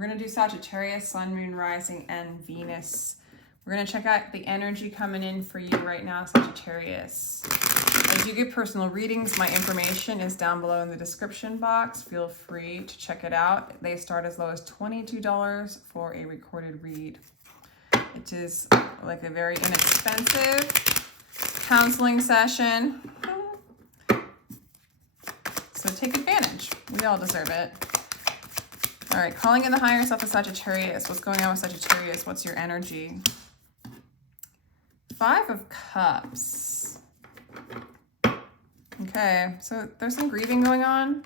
We're going to do Sagittarius, Sun, Moon, Rising, and Venus. We're going to check out the energy coming in for you right now, Sagittarius. As you get personal readings, my information is down below in the description box. Feel free to check it out. They start as low as $22 for a recorded read. It is like a very inexpensive counseling session. So take advantage. We all deserve it. All right, calling in the higher self of Sagittarius. What's going on with Sagittarius? What's your energy? 5 of Cups. Okay, so there's some grieving going on.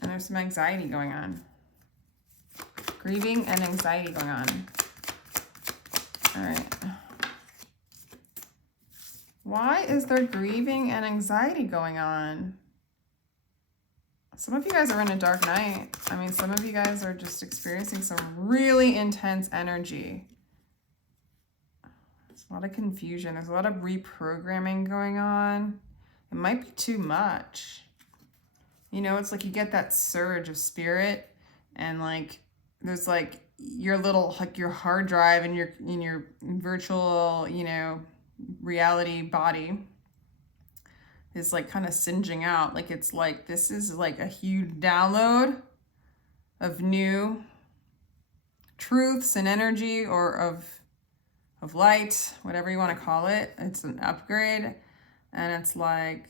And there's some anxiety going on. Grieving and anxiety going on. All right. Why is there grieving and anxiety going on? Some of you guys are in a dark night. I mean, some of you guys are just experiencing some really intense energy. There's a lot of confusion. There's a lot of reprogramming going on. It might be too much. You know, it's like you get that surge of spirit and like there's like your little, like your hard drive and your virtual, you know, reality body is like kind of singeing out. Like it's like this is like a huge download of new truths and energy, or of light, whatever you want to call it. It's an upgrade and it's like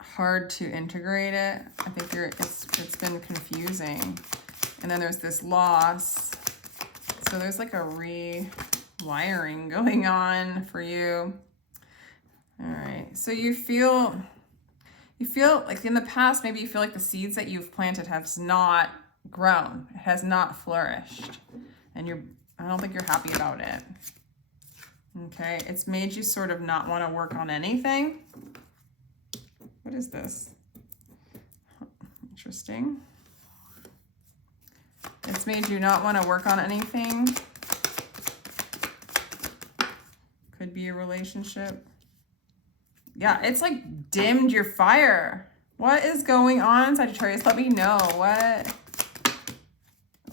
hard to integrate it. I think it's been confusing. And then there's this loss. So there's like a rewiring going on for you. All right. So you feel like in the past, maybe you feel like the seeds that you've planted has not grown. It has not flourished. And I don't think you're happy about it. Okay. It's made you sort of not want to work on anything. What is this? Interesting. It's made you not want to work on anything. Could be a relationship. Yeah, it's like dimmed your fire. What is going on, Sagittarius? Let me know.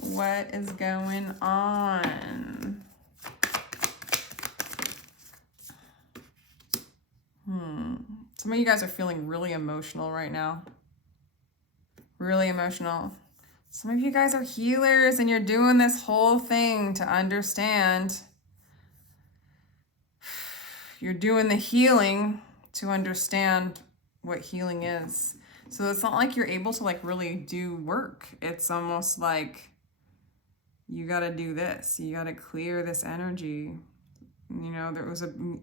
What is going on? Some of you guys are feeling really emotional right now. Really emotional. Some of you guys are healers and you're doing this whole thing to understand. You're doing the healing to understand what healing is. So it's not like you're able to like really do work. It's almost like you got to do this. You got to clear this energy. You know,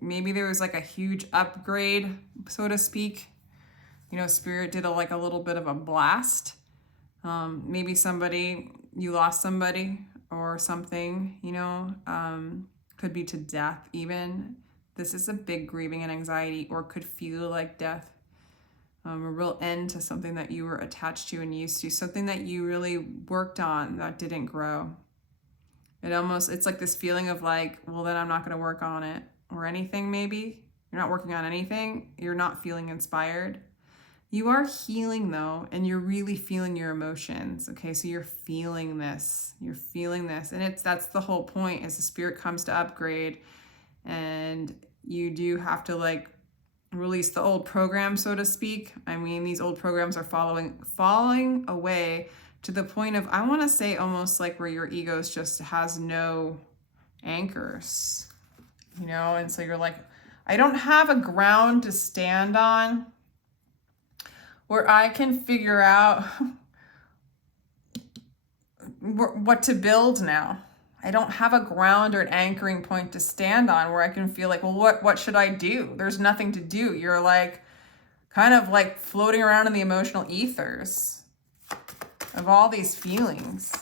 maybe there was like a huge upgrade, so to speak. You know, Spirit did a little bit of a blast. Maybe you lost somebody or something, you know, could be to death even. This is a big grieving and anxiety, or could feel like death. A real end to something that you were attached to and used to, something that you really worked on that didn't grow. It's like this feeling of like, well, then I'm not going to work on it or anything. Maybe you're not working on anything. You're not feeling inspired. You are healing though, and you're really feeling your emotions. Okay, so you're feeling this. You're feeling this, and that's the whole point. Is the Spirit comes to upgrade, and you do have to like release the old program, so to speak. I mean, these old programs are falling away to the point of, I want to say almost like where your ego just has no anchors, you know. And so you're like, I don't have a ground to stand on where I can figure out what to build now. I don't have a ground or an anchoring point to stand on where I can feel like, well, what should I do? There's nothing to do. You're like kind of like floating around in the emotional ethers of all these feelings.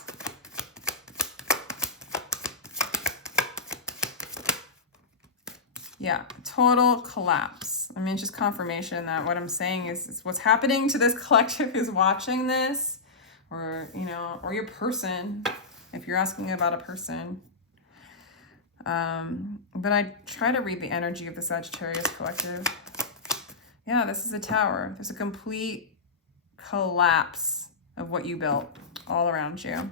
Yeah, total collapse. I mean, it's just confirmation that what I'm saying is what's happening to this collective who's watching this, or, you know, or your person, if you're asking about a person. But I try to read the energy of the Sagittarius collective. Yeah, this is a tower. There's a complete collapse of what you built. all around you,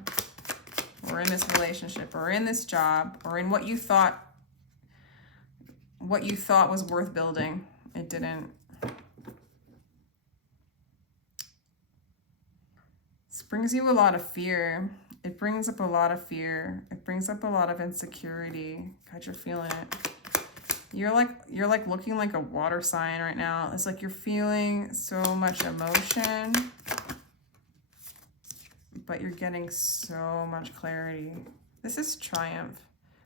or in this relationship, or in this job, or in what you thought was worth building. It didn't. This brings you a lot of fear. It brings up a lot of fear. It brings up a lot of insecurity. God, you're feeling it. You're like looking like a water sign right now. It's like you're feeling so much emotion, but you're getting so much clarity. This is triumph.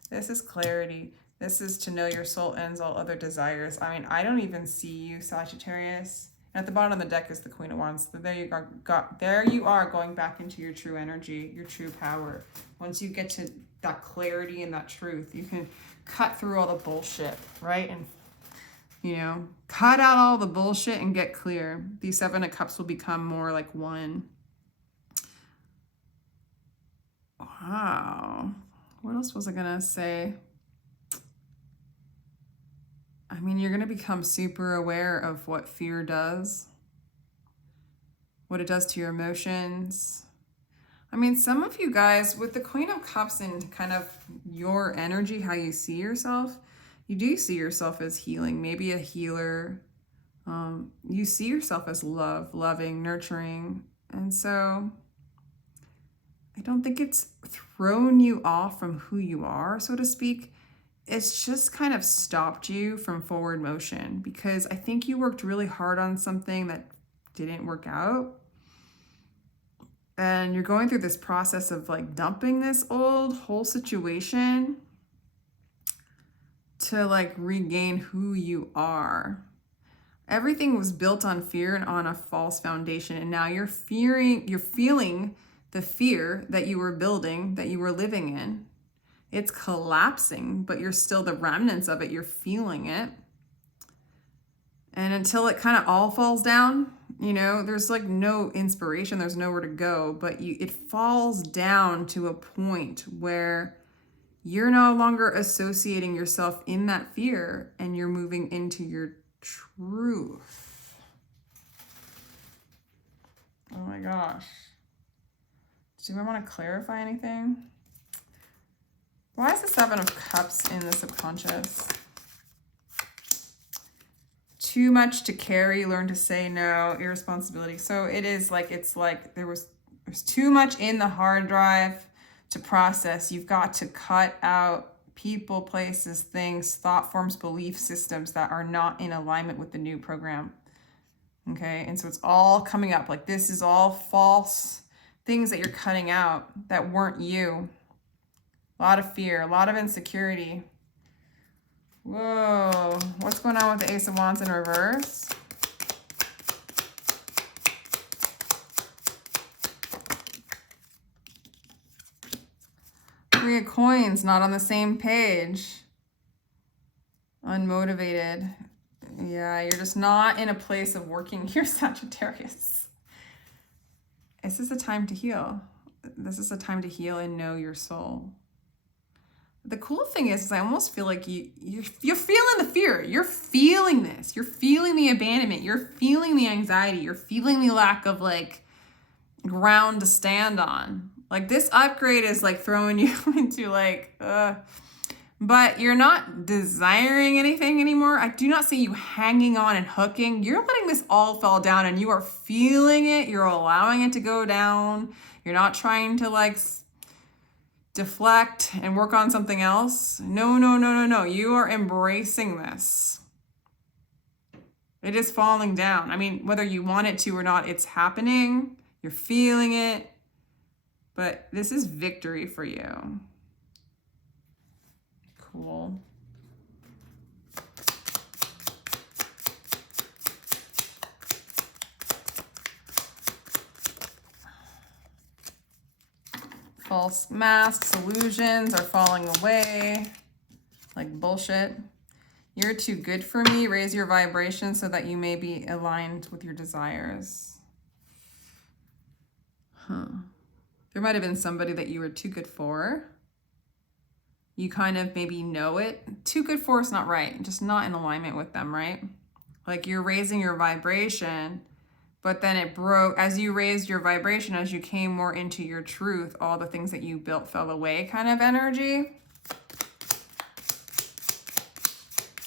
This is clarity. This is to know your soul ends all other desires. I mean, I don't even see you, Sagittarius. And at the bottom of the deck is the Queen of Wands. So there you are going back into your true energy, your true power. Once you get to that clarity and that truth, you can cut through all the bullshit, right? And, you know, cut out all the bullshit and get clear. The Seven of Cups will become more like one. Wow. What else was I gonna say? I mean, you're gonna become super aware of what fear does, what it does to your emotions. I mean, some of you guys, with the Queen of Cups and kind of your energy, how you see yourself, you do see yourself as healing, maybe a healer. You see yourself as loving, nurturing. And so I don't think it's thrown you off from who you are, so to speak. It's just kind of stopped you from forward motion, because I think you worked really hard on something that didn't work out. And you're going through this process of like dumping this whole situation to like regain who you are. Everything was built on fear and on a false foundation. And now you're feeling the fear that you were building, that you were living in. It's collapsing, but you're still the remnants of it. You're feeling it. And until it kind of all falls down, you know, there's like no inspiration, there's nowhere to go, but it falls down to a point where you're no longer associating yourself in that fear and you're moving into your truth. Oh my gosh. Do I want to clarify anything? Why is the Seven of Cups in the subconscious? Too much to carry, learn to say no, irresponsibility. So it is like, it's like there's too much in the hard drive to process. You've got to cut out people, places, things, thought forms, belief systems that are not in alignment with the new program. Okay, and so it's all coming up. Like this is all false things that you're cutting out that weren't you. A lot of fear, a lot of insecurity. Whoa, what's going on with the Ace of Wands in reverse? Three of Coins, not on the same page. Unmotivated. Yeah, you're just not in a place of working here, Sagittarius. This is a time to heal. This is a time to heal and know your soul. The cool thing is I almost feel like you're feeling the fear. You're feeling this. You're feeling the abandonment. You're feeling the anxiety. You're feeling the lack of like ground to stand on. Like this upgrade is like throwing you into like, but you're not desiring anything anymore. I do not see you hanging on and hooking. You're letting this all fall down and you are feeling it. You're allowing it to go down. You're not trying to like deflect and work on something else. No. You are embracing this. It is falling down. I mean, whether you want it to or not, it's happening. You're feeling it. But this is victory for you. Cool. False masks, illusions are falling away like bullshit. You're too good for me. Raise your vibration so that you may be aligned with your desires. There might have been somebody that you were too good for. You kind of maybe know it. Too good for is not right. Just not in alignment with them, right? Like you're raising your vibration But then it broke, as you raised your vibration, as you came more into your truth, all the things that you built fell away kind of energy.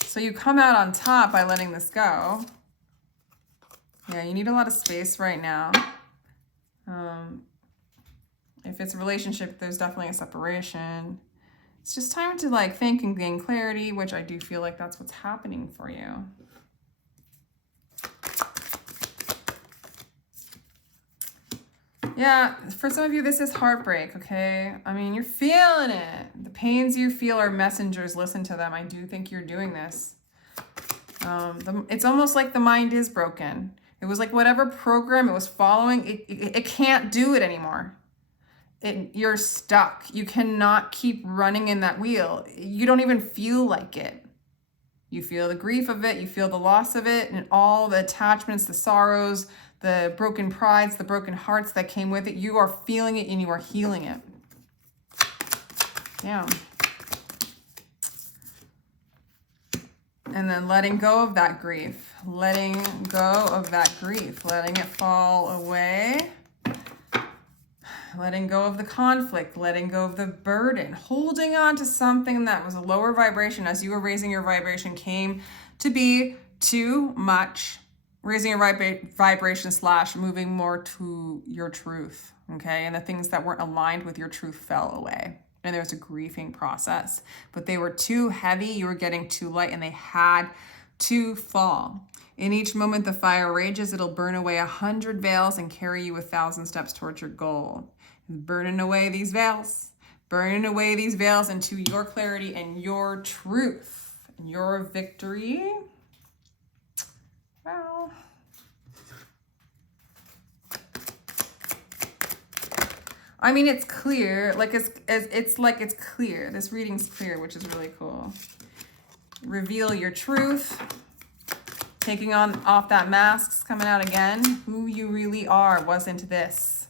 So you come out on top by letting this go. Yeah, you need a lot of space right now. If it's a relationship, there's definitely a separation. It's just time to like think and gain clarity, which I do feel like that's what's happening for you. Yeah, for some of you, this is heartbreak, okay? I mean, you're feeling it. The pains you feel are messengers. Listen to them. I do think you're doing this. It's almost like the mind is broken. It was like whatever program it was following, it can't do it anymore. You're stuck. You cannot keep running in that wheel. You don't even feel like it. You feel the grief of it. You feel the loss of it and all the attachments, the sorrows, the broken prides, the broken hearts that came with it. You are feeling it and you are healing it. Yeah. And then letting go of that grief. Letting go of that grief. Letting it fall away. Letting go of the conflict, letting go of the burden, holding on to something that was a lower vibration as you were raising your vibration came to be too much. Raising your vibration / moving more to your truth, okay? And the things that weren't aligned with your truth fell away. And there was a grieving process, but they were too heavy, you were getting too light, and they had to fall. In each moment the fire rages, it'll burn away 100 veils and carry you 1,000 steps towards your goal. Burning away these veils into your clarity and your truth, and your victory. Well, I mean, it's clear, like it's clear. This reading's clear, which is really cool. Reveal your truth. Taking off that mask's coming out again. Who you really are wasn't this.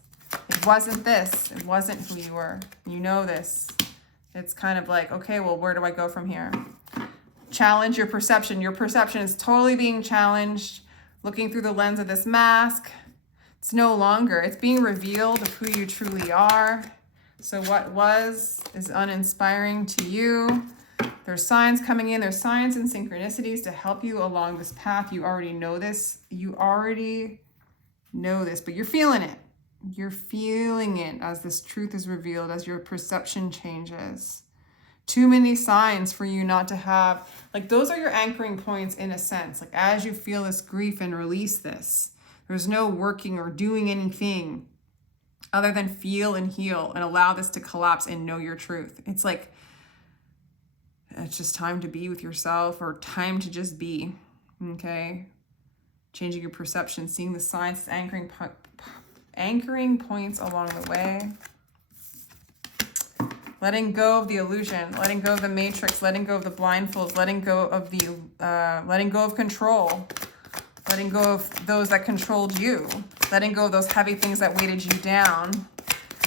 It wasn't this. It wasn't who you were. You know this. It's kind of like, okay, well, where do I go from here? Challenge your perception. Your perception is totally being challenged. Looking through the lens of this mask. It's no longer. It's being revealed of who you truly are. So what was is uninspiring to you. There's signs coming in. There's signs and synchronicities to help you along this path. You already know this. You already know this, but you're feeling it. You're feeling it as this truth is revealed, as your perception changes. Too many signs for you not to have, like those are your anchoring points in a sense. Like as you feel this grief and release this, there's no working or doing anything other than feel and heal and allow this to collapse and know your truth. It's like, it's just time to be with yourself or time to just be, okay? Changing your perception, seeing the signs, anchoring points along the way. Letting go of the illusion, letting go of the matrix, letting go of the blindfolds, letting go of control, letting go of those that controlled you, letting go of those heavy things that weighted you down,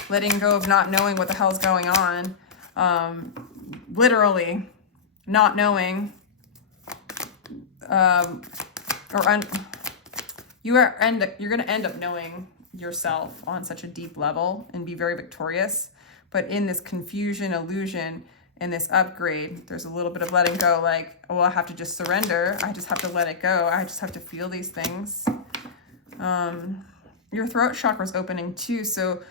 letting go of not knowing what the hell's going on, literally not knowing, you're going to end up knowing yourself on such a deep level and be very victorious. But in this confusion, illusion, and this upgrade, there's a little bit of letting go, like, oh, I have to just surrender. I just have to let it go. I just have to feel these things. Your throat chakra is opening too. So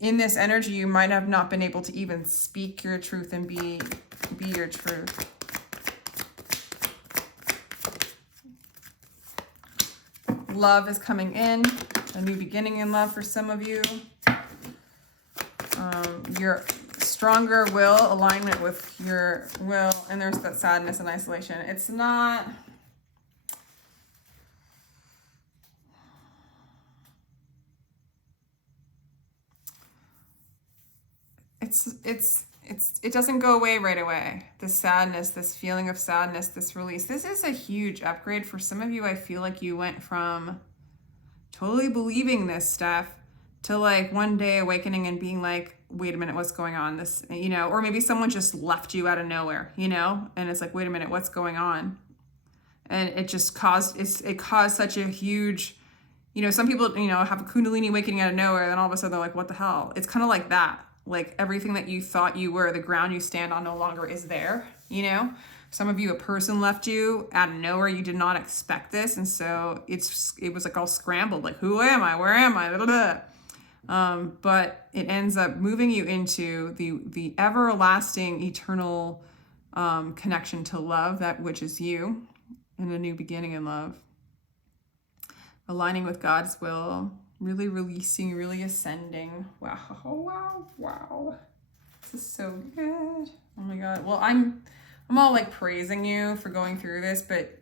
in this energy, you might have not been able to even speak your truth and be your truth. Love is coming in, a new beginning in love for some of you. Your stronger will, alignment with your will, and there's that sadness and isolation. It's not... It doesn't go away right away. This sadness, this feeling of sadness, this release. This is a huge upgrade for some of you. I feel like you went from totally believing this stuff to like one day awakening and being like, wait a minute, what's going on? This, you know, or maybe someone just left you out of nowhere, you know, and it's like, wait a minute, what's going on? And it just caused, it caused such a huge You know, some people, you know, have a Kundalini awakening out of nowhere, and then all of a sudden they're like, what the hell? It's kind of like that. Like everything that you thought you were, the ground you stand on no longer is there, you know? Some of you, a person left you out of nowhere. You did not expect this. And so it was like all scrambled, like, who am I? Where am I? Blah, blah, blah. But it ends up moving you into the everlasting, eternal connection to love, that which is you, and a new beginning in love. Aligning with God's will, really releasing, really ascending. Wow, wow, wow. This is so good. Oh my God. Well, I'm all like praising you for going through this, but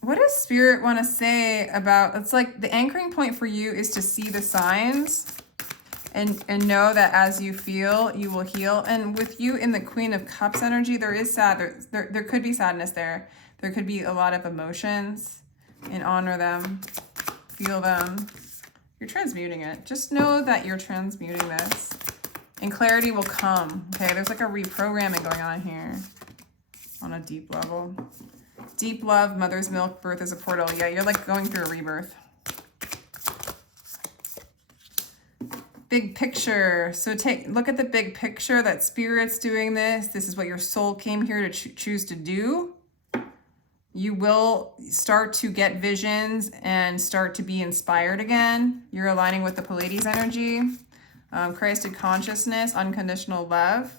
what does Spirit want to say about, it's like the anchoring point for you is to see the signs and know that as you feel, you will heal. And with you in the Queen of Cups energy, there is there could be sadness there. There could be a lot of emotions, and honor them, feel them. You're transmuting it. Just know that you're transmuting this, and clarity will come. Okay, there's like a reprogramming going on here on a deep level. Deep love, mother's milk, birth is a portal. Yeah, you're like going through a rebirth. Big picture. So look at the big picture that Spirit's doing this. This is what your soul came here to choose to do. You will start to get visions and start to be inspired again. You're aligning with the Pleiades energy, Christed consciousness, unconditional love.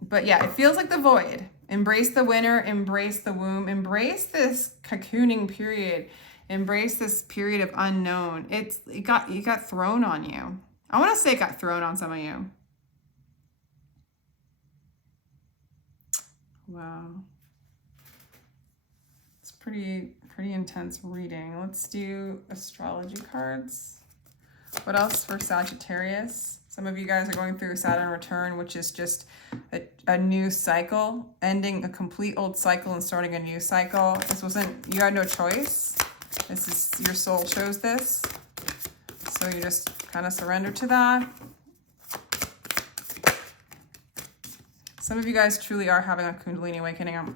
But yeah, it feels like the void. Embrace the winter, embrace the womb, embrace this cocooning period, embrace this period of unknown. It got thrown on you. I want to say it got thrown on some of you. Wow. It's pretty intense reading. Let's do astrology cards. What else for Sagittarius? Some of you guys are going through Saturn return, which is just a new cycle, ending a complete old cycle and starting a new cycle. This wasn't, you had no choice. This is, your soul chose this. So you just kind of surrender to that. Some of you guys truly are having a Kundalini awakening,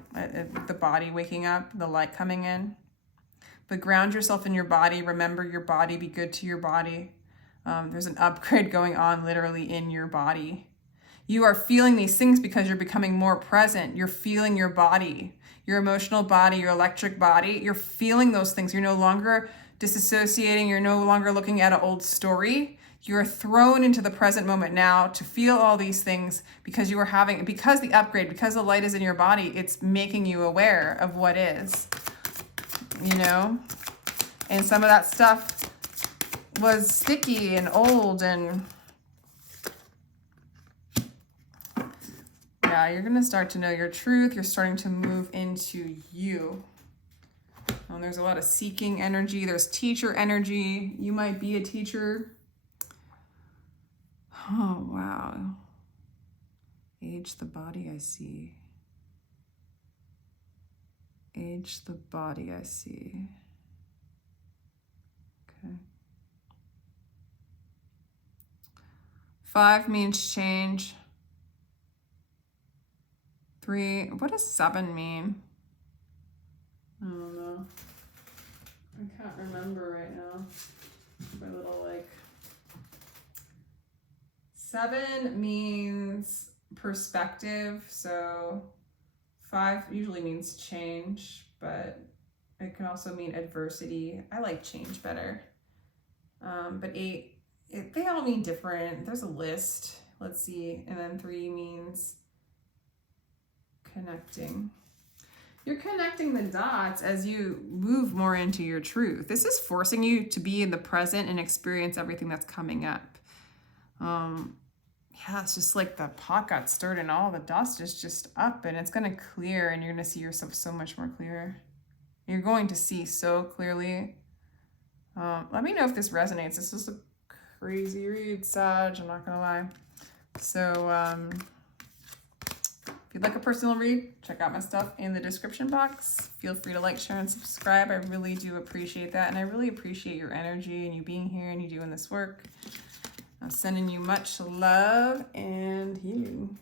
the body waking up, the light coming in. But ground yourself in your body. Remember your body. Be good to your body. There's an upgrade going on literally in your body. You are feeling these things because you're becoming more present. You're feeling your body, your emotional body, your electric body. You're feeling those things. You're no longer disassociating. You're no longer looking at an old story. You're thrown into the present moment now to feel all these things because you are having, because the upgrade, because the light is in your body, it's making you aware of what is, you know? And some of that stuff was sticky and old, and yeah, you're going to start to know your truth. You're starting to move into you. And there's a lot of seeking energy. There's teacher energy. You might be a teacher. Oh, wow. Age the body, I see. Age the body, I see. Okay. 5 means change. 3, what does 7 mean? I don't know. I can't remember right now. My little like... 7 means perspective, so 5 usually means change, but it can also mean adversity. I like change better. But 8, they all mean different. There's a list. Let's see. And then 3 means connecting. You're connecting the dots as you move more into your truth. This is forcing you to be in the present and experience everything that's coming up. Yeah, it's just like the pot got stirred and all the dust is just up, and it's going to clear, and you're going to see yourself so much more clear. You're going to see so clearly. Let me know if this resonates. This is a crazy read, Sag. I'm not going to lie. So if you'd like a personal read, check out my stuff in the description box. Feel free to like, share, and subscribe. I really do appreciate that, and I really appreciate your energy and you being here and you doing this work. I'm sending you much love and healing.